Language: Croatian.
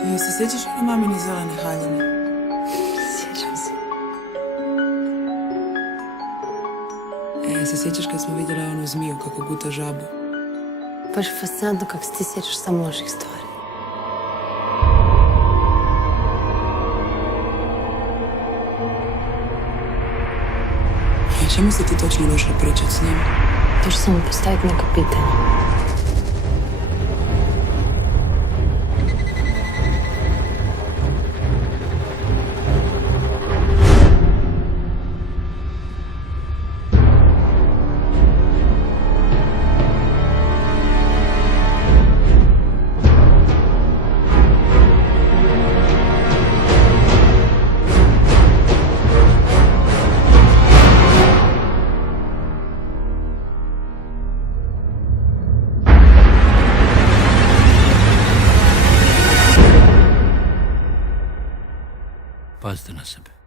Se sjećaš one mamine zelene haljine? Sjećam se. Se sjećaš kad smo vidjeli onu zmiju kako guta žabu? Baš je fascinantno kako se ti sjećaš samo loših stvari. Čemu si ti točno došla pričati s njim? To ću samo postaviti neka pitanja. Pazite na sebe.